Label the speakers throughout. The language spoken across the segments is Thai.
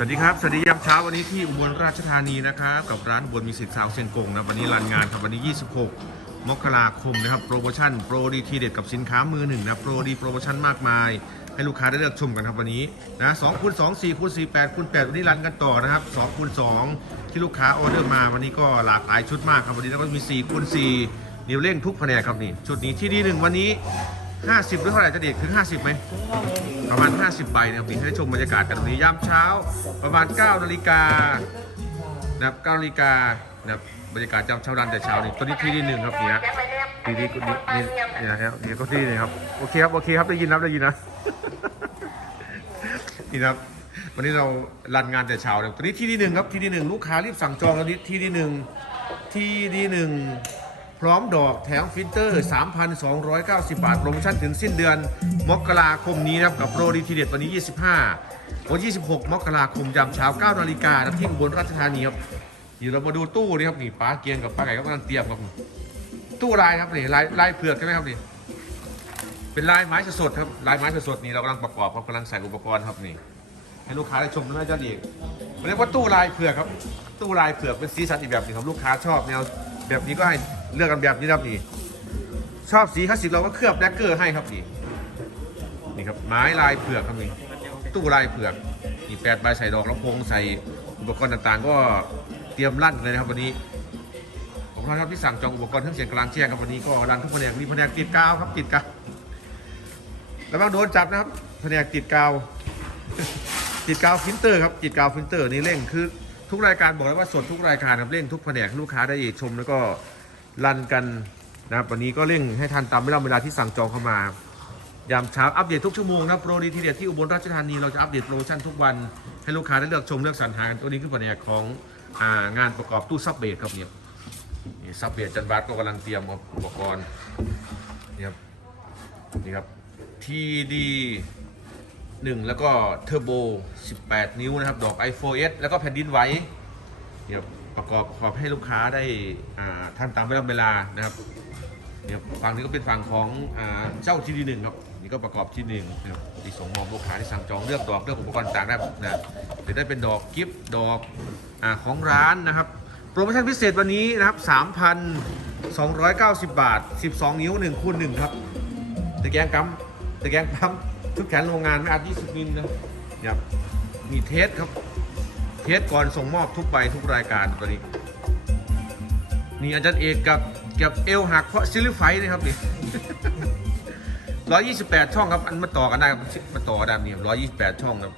Speaker 1: สวัสดีครับ สวัสดียามเช้าวันนี้ที่อุบลราชธานีนะครับ กับร้านอุบลมีสิทธิ์สาวเซียนกงนะวันนี้รันงานครับวันนี้ 26 มกราคมนะครับโปรโมชั่นโปรดีทีเด็ดกับสินค้ามือหนึ่งนะโปรดีโปรโมชั่นมากมาย ให้ลูกค้าได้เลือกชมกันครับวันนี้นะสองคูณสองสี่คูณสี่แปดคูณแปดวันนี้รันกันต่อนะครับสองคูณสองที่ลูกค้าออเดอร์มาวันนี้ก็หลากหลายชุดมากครับวันนี้แล้วก็มีสี่คูณสี่นิ้วเร่งทุกแผนกครับนี่ชุดนี้ที่ดีหนึ่งวันนี้ 50 หรือเท่าไหร่จะเด็กถึง 50ไหมประมาณ 50 ใบนะครับนี่ให้ชมบรรยากาศกันตรงนี้ยามเช้า ประมาณ9นาฬิกานะครับ9นาฬิกานะครับบรรยากาศยามเช้ารันแต่เช้านี่ตัวนี้ที่ที่หนึ่งครับเนี่ยทีนี้ก็นี่นี่นี่นะครับนี่ก็ที่นี่ครับโอเคครับโอเคครับได้ยินครับได้ยินนะนี่ครับวันนี้เรารันงานแต่เช้าเลยตัวนี้ที่ที่หนึ่งครับที่ที่หนึ่งลูกค้ารีบสั่งจองแล้วนี้ที่ที่หนึ่งที่ที่หนึ่ง พร้อมดอกแถมฟิลเตอร์ 3,290 บาทโปรโมชั่นถึงสิ้นเดือน มกราคมนี้นะครับกับโปรดีทีเด็ดวันนี้ 25 วันที่26 มกราคมยามเช้า 9 นาฬิกานะที่อุบลราชธานีครับเดี๋ยวเรามาดูตู้นี่ครับนี่ป้าเกียงกับป้าไก่ก็กำลังเตรียมครับตู้ลายครับนี่ลายลายเผือกใช่ไหมครับนี่เป็นลายไม้สดครับลายไม้สดนี่เรากำลังประกอบครับกำลังใส่อุปกรณ์ครับนี่ให้ลูกค้าได้ชมนะอาจารย์เอกเรียกว่าตู้ลายเผือกครับ ตู้ลายเผือกเป็นสีสันอีกแบบหนึงครับลูกค้าชอบแนวแบบนี้ก็ให้ เลือกกันแบบนี้ครับนี่ชอบสีคลาสสิกเราก็เคลือบแบล็กเกอร์ให้ครับนี่นี่ครับไม้ลายเผือกครับนี่ตู้ลายเผือกนี่แปดใบใส่ดอกลำโพงใส่อุปกรณ์ต่างๆ ก็เตรียมลั่นเลยนะครับวันนี้ผมครับที่สั่งจองอุปกรณ์เครื่องเสียงกลางแจ้งครับวันนี้ก็รันทุกแผนกมีแผนกติดกาวครับติดกาวระวังโดนจับนะครับแผนกติดกาวติดกาวฟิลเตอร์ครับติดกาวฟิลเตอร์นี่เร่งคือทุกรายการบอกแล้วว่าสดทุกรายการครับเร่งทุกแผนกลูกค้าได้ชมแล้วก็ รันกันนะครับวันนี้ก็เร่งให้ทันตามเวลาเวลาที่สั่งจองเข้ามายามเช้าอัปเดตทุกชั่วโมงนะโปรดีทีเดียที่อุบลราชธานีเราจะอัปเดตโปรโมชั่นทุกวันให้ลูกค้าได้เลือกชมเลือกสรรหากันตัวนี้คือแผนของงานประกอบตู้ซับเบสครับเนี่ยนี่ซับเบสจันบาสก็กำลังเตรียมอุปกรณ์นี่ครับนี่ครับทีดีหนึ่งแล้วก็เทอร์โบ 18 นิ้วนะครับ ดอก i4s แล้วก็แผ่นดินไหวเดี๋ย ประกอบขอบให้ลูกค้าได้ท่านตามเวลาเวลานะครับเดี๋ยฝั่งนี้ก็เป็นฝั่งของอ่าเจ้าที่ดีหนึ่งครับนี่ก็ประกอบที่หนึ่งนะครับที่ส่งมอบลูกค้าที่สั่งจองเลือกดอกเลือกอุปกรณ์ต่างได้นะหรือได้เป็นดอกกิฟต์ดอกอของร้านนะครับ โปรโมชั่นพิเศษวันนี้นะครับ3,290 บาท 12 นิ้ว1คูณ1ครับตะแกรงกัมตะแกรงปั๊มทุกแขนโรงงานไม่อัด20มิลนะครับมีเทสครับ ทสก่อนส่งมอบทุกใบทุกรายการตอนนี้ นี่อาจารย์เอกกับกับเอลหักเพราะซิลิไฟนะครับนี่128ช่องครับอันมาต่อกันได้ครับมาต่อกันได้นี่128ช่องครับ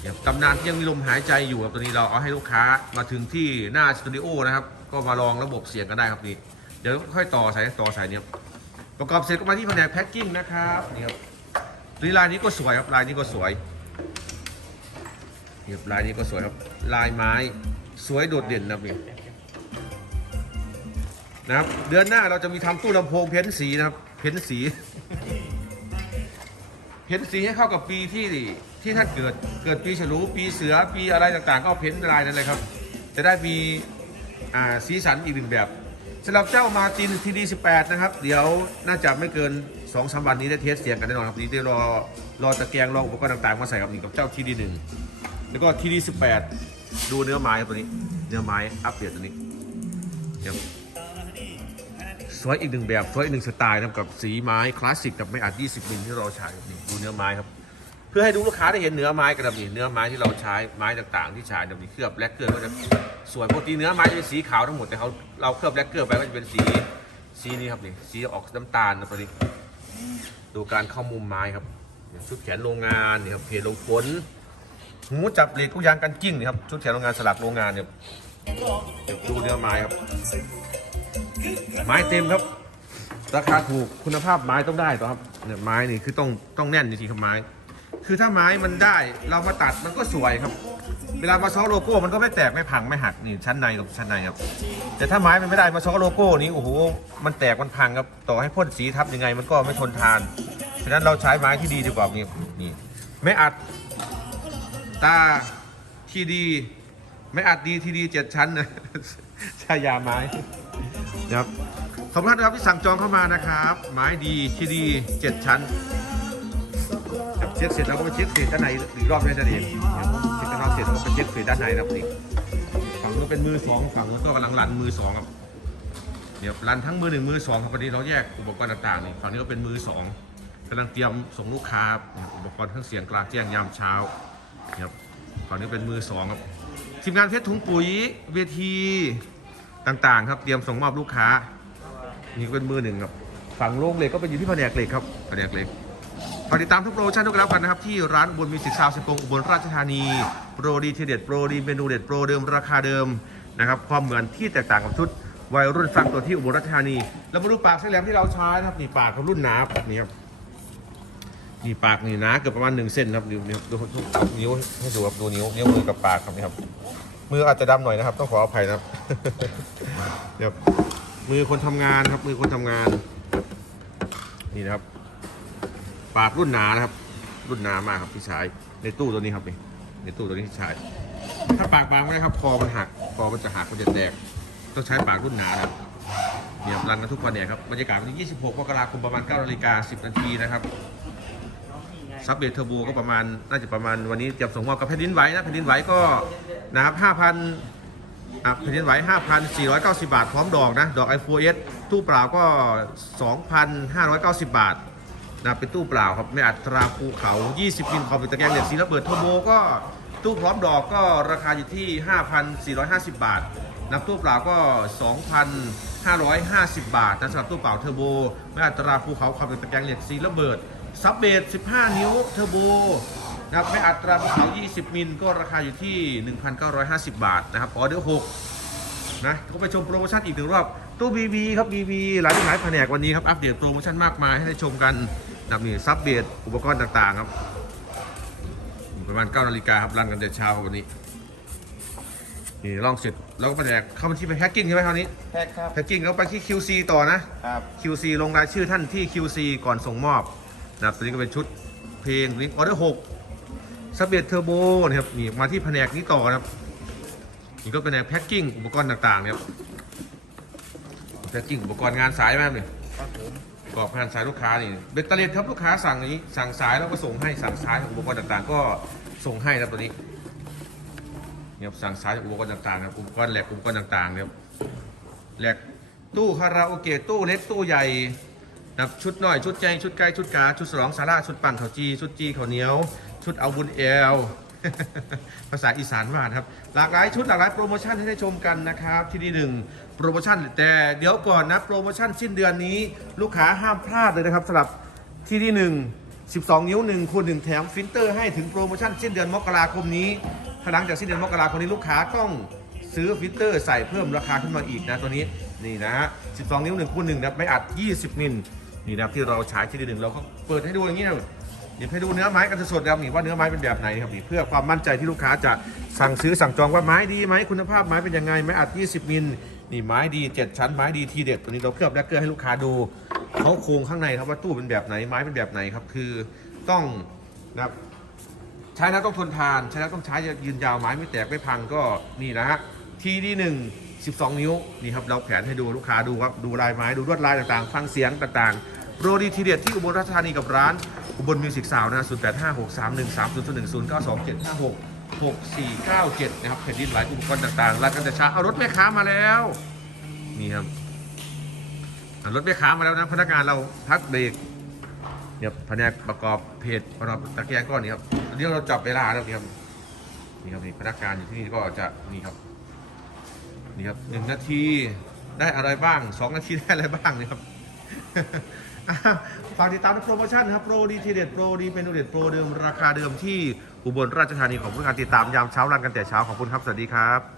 Speaker 1: เนี่ยตำนานที่ยังมีลมหายใจอยู่ครับตอนนี้เราเอาให้ลูกค้ามาถึงที่หน้าสตูดิโอนะครับ ก็มาลองระบบเสียงกันได้ครับนี่เดี๋ยวค่อยต่อสายต่อสายเนี่ยประกอบเสร็จก็มาที่แผนกแพ็คกิ้งนะครับนี่ครับนี่ลายนี้ก็สวยครับลายนี้ก็สวย นี่ครับลายนี้ก็สวยครับ ลายไม้สวยโดดเด่นนะครับนี่นะครับ เดือนหน้าเราจะมีทำตู้ลำโพงเพ้นสีนะครับ เพ้นสี เพ้นสีให้เข้ากับปีที่ที่ท่านเกิดเกิดปีฉลูปีเสือปีอะไรต่างๆ ก็เอาเพ้นลายนั่นเลยครับ จะได้มีสีสันอีกหนึ่งแบบสำหรับเจ้ามาตินทีดี18นะครับ เดี๋ยวน่าจะไม่เกิน2อสวันนี้ได้เทสเสียงกันแน่นอนครับนี่เดี๋ยวรอรอตะแกรงรออุปกรณ์ต่างๆ มาใส่กับนี่กับเจ้าทีดีหนึ่ง แล้วก็ทีดี18 ดูเนื้อไม้ตัวนี้ เนื้อไม้อัปเดตตัวนี้เดี๋ยวสวยอีกหนึ่งแบบสวยอีกหนึ่งสไตล์นะครับกับสีไม้คลาสสิกกับไม่อัด 20มิลที่เราใช้นี่ดูเนื้อไม้ครับ เพื่อให้ดูลูกค้าได้เห็นเนื้อไม้กันแบบนี้เนื้อไม้ที่เราใช้ไม้ต่างๆ ที่ใช้แบบนี้เคลือบแลกเกอร์ก็จะสวยปกติเนื้อไม้จะเป็นสีขาวทั้งหมดแต่เขาเราเคลือบแลกเกอร์ไปก็จะเป็นสีสีนี้ครับนี่สีออกน้ำตาลนะพอดีดูการเข้ามุมไม้ครับชุดแขนโรงงานนี่ครับเพจลงฝน หูจับเหล็กทุกอยางกันกิ้งนี่ครับชุดแขนโรงงานสลักโรงงานเนี่ยดูเนื้อไม้ครับ ไม้เต็มครับ ราคาถูกคุณภาพไม้ต้องได้ต่อครับเนี่ยไม้นี่คือต้องต้องแน่นจริงๆครับไม้ คือถ้าไม้มันได้เรามาตัดมันก็สวยครับ เวลามาซ้อโลโก้มันก็ไม่แตกไม่พังไม่หักนี่ชั้นในกับชั้นในครับ แต่ถ้าไม้มันไม่ได้มาซ้อโลโก้นี้โอ้โหมันแตกมันพังครับต่อให้พ่นสีทับยังไงมันก็ไม่ทนทานฉะนั้นเราใช้ไม้ที่ดีดีกว่านี่นี่ไม่อัด ตาทีดี ไม่อัดดีทีดีเจ็ดชั้นนะใช้ยาไม้ครับขอบคุณครับที่สั่งจองเข้ามานะครับ ไม้ดีทีดีเจ็ดชั้นครับเช็คเสร็จแล้วก็ไปเช็คเศษด้านในอีกรอบนึงจะเองเสร็จเราก็ไปเช็คเฟซด้านในนะครับนี่ฝั่งนู้นเป็นมือสองฝั่งนู้นก็กำลังรันมือสองครับเนี่ยวรันทั้งมือหนึ่งมือสองครับวันนี้เราแยกอุปกรณ์ต่างๆนี่ฝั่งนี้ก็เป็นมือสองกำลังเตรียมส่งลูกค้าอุปกรณ์เครื่องเสียงกลางแจ้งยามเช้า ครับฝั่งนี้เป็นมือสองครับทีมงานเพชรถุงปุ๋ยเวทีต่างๆ ครับเตรียมส่งมอบลูกค้า นี่ก็เป็นมือหนึ่งครับฝั่งโล่งเหล็กก็เป็นอยู่ที่แผนกเหล็กครับแผนกเหล็กฝากติดตามทุกโปรโมชั่นทุกแล้วกันนะครับที่ร้านบนมีสิกซาวสิปงอุบลราชธานีโปรดีทีเด็ดโปรดีเมนูเด็ดโปรเดิมราคาเดิมนะครับความเหมือนที่แตกต่างกับชุดวัยรุ่นฟังตัวที่อุบลราชธานี แล้วมาดูปากเส้นแหลมที่เราใช้นะครับนี่ปากเขารุ่นหนาแบบนี้ครับ นี่ปากนี่หนาเกือบประมาณหนึ่งเซนครับนิ้วนิ้วดูดูนิ้วให้ดูครับดูนิ้วนิ้วมือกับปากครับนี่ครับ มืออาจจะดำหน่อยนะครับ ต้องขออภัยนะครับ เดี๋ยวมือคนทำงานครับ มือคนทำงาน นี่นะครับ ปากรุ่นหนานะครับ รุ่นหนามากครับที่ใช้ในตู้ตัวนี้ครับนี่ในตู้ตัวนี้ที่ใช้ถ้าปากบางไม่ได้ครับคอมันหักคอมันจะหักมันจะแตกต้องใช้ปากรุ่นหนานะครับ เนี่ยรันกันทุกวันเนี่ยครับบรรยากาศวันที่ 26 มกราคมประมาณ9นาฬิกา10 นาทีนะครับ ซับเบทเทอร์โบก็ประมาณน่าจะประมาณวันนี้เตรียมส่งมอบกับแผ่นดินไหวนะแผ่นดินไหวก็นะครับ5,000อะแผ่นดินไหว5,490 บาท พร้อมดอกนะ ดอก i4s ตู้เปล่าก็ 2,590 บาทนะเป็นตู้เปล่าครับไม่อัตราภูเขา 20มิลคอมเป็นตะแกรงเหล็กสีระเบิดเทอร์โบก็ตู้พร้อมดอกก็ราคาอยู่ที่ 5,450 บาทนับตู้เปล่าก็ 2,550 บาทนะสำหรับตู้เปล่าเทอร์โบไม่อัตราภูเขาคอมเป็นตะแกรงเหล็กสีระเบิด ซับเบส15 นิ้วเทอร์โบนะครับไม่อัตราภูเขา20 มิลก็ราคาอยู่ที่ 1,950 บาทนะครับออเดอร์6นะก็ไปชมโปรโมชั่นอีกหนึ่งรอบ ตู้ BB ครับ BB หลายหลายแผนกวันนี้ครับ อัปเดตโปรโมชั่นมากมายให้ได้ชมกันนะครับนี่ซับเบดอุปกรณ์ต่างๆครับ ประมาณ 9 นาฬิกาครับรันกันแต่เช้าวันนี้นี่ลองเสร็จแล้วก็แผนกเข้ามาที่แพ็กกิ้งใช่ไหมคราวนี้
Speaker 2: แพ็คครับ
Speaker 1: แพ็กกิ้งแล้วไปที่ QC ต่อนะ
Speaker 2: ครับ
Speaker 1: QC ลงรายชื่อท่านที่ QC ก่อนส่งมอบ นะครับตัวนี้ก็เป็นชุดเพลงตัวนี้ออเดอร์6ซับเบดเทอร์โบนะครับนี่มาที่แผนกนี้ต่อนะครับนี่ก็เป็นแผนกแพ็กกิ้งอุปกรณ์ต่างๆนี่ยครับแพ็กกิ้งอุปกรณ์งานสายไหมครับเนี่ย
Speaker 2: ครับผม
Speaker 1: ประกอบงานสายลูกค้านี่เบตเตอร์เลนครับลูกค้าสั่งอย่างนี้สั่งสายแล้วก็ส่งให้สั่งสายอุปกรณ์ต่างๆ ก็ส่งให้นะตัวนี้เนี่ยสั่งสายอุปกรณ์ต่างๆนะครับอุปกรณ์แหลกอุปกรณ์ต่างๆเนี่ยครับแหลกตู้คาราโอเกะตู้เล็กตู้ใหญ่ นะครับชุดน้อยชุดใหญ่ชุดไกลชุดกาชุดสลองสาระชุดปั่นข้าวจี ชุดจีข้าวเหนียว ชุดเอาบุญเอล ภาษาอีสานมาครับ หลากหลายชุดหลากหลายโปรโมชั่นให้ได้ชมกันนะครับ ที่นี่หนึ่งโปรโมชั่น แต่เดี๋ยวก่อนนะโปรโมชั่นสิ้นเดือนนี้ ลูกค้าห้ามพลาดเลยนะครับสำหรับที่ที่หนึ่ง12 นิ้ว1คูณ1แถมฟิลเตอร์ให้ถึงโปรโมชั่นสิ้นเดือนมกราคมนี้ถ้าหลังจากสิ้นเดือนมกราคมนี้ลูกค้าต้องซื้อฟิลเตอร์ใส่เพิ่มราคาขึ้นมาอีกนะตัวนี้นี่นะฮะ12 นิ้ว1คูณ1นะไม่อัด 20 มิล นี่นะครับที่เราฉายที่ที่หนึ่งเราก็เปิดให้ดูอย่างนี้นะเดี๋ยวให้ดูเนื้อไม้กันสดๆนะครับนี่ว่าเนื้อไม้เป็นแบบไหนครับนี่เพื่อความมั่นใจที่ลูกค้าจะสั่งซื้อสั่งจองว่าไม้ดีไหมคุณภาพไม้เป็นยังไงไม้อัด 20 มิลนี่ไม้ดี 7 ชั้นไม้ดีทีเด็ดตัวนี้เราเคลือบแลกเกอร์ให้ลูกค้าดูเขาโครงข้างในครับว่าตู้เป็นแบบไหนไม้เป็นแบบไหนครับคือต้องนะครับใช้แล้วต้องทนทานใช้แล้วต้องใช้ยืนยาวไม้ไม่แตกไม่พังก็นี่นะฮะทีที่หนึ่ง12 นิ้วนี่ครับเราแผนให้ดูลูกค้าดูครับดูลายไม้ดูลวดลายต่างๆ ฟังเสียงต่างๆ โปรดีทีเด็ดที่อุบลราชธานีกับร้าน อุบลมิวสิกซาวนะ0 8 5 6 3 1 3 0 0 1 0 9 2 7 5 6 6 4 9 7นะครับแผ่นดินหลายอุปกรณ์ต่างๆร้านกันแต่เช้าเอารถแม่ค้ามาแล้วนี่ครับอะรถแม่ค้ามาแล้วนะพนักงานเราพักเบรกเนี่ยแผนกประกอบเพจประกอบตะแกรงก้อนนี้ครับอันนี้เราจับเวลาแล้วนี่ครับนี่ครับนี่พนักงานอยู่ที่นี่ก็จะนี่ครับนี่ครับหนึ่งนาทีได้อะไรบ้างสองนาทีได้อะไรบ้างนี่ครับ ฝากติดตามในโปรโมชั่นนะครับโปรดีทีเด็ดโปรดีเมนูเด็ดโปรเดิมราคาเดิมที่อุบลราชธานีของผู้การติดตามยามเช้ารันกันแต่เช้าขอบคุณครับสวัสดีครับ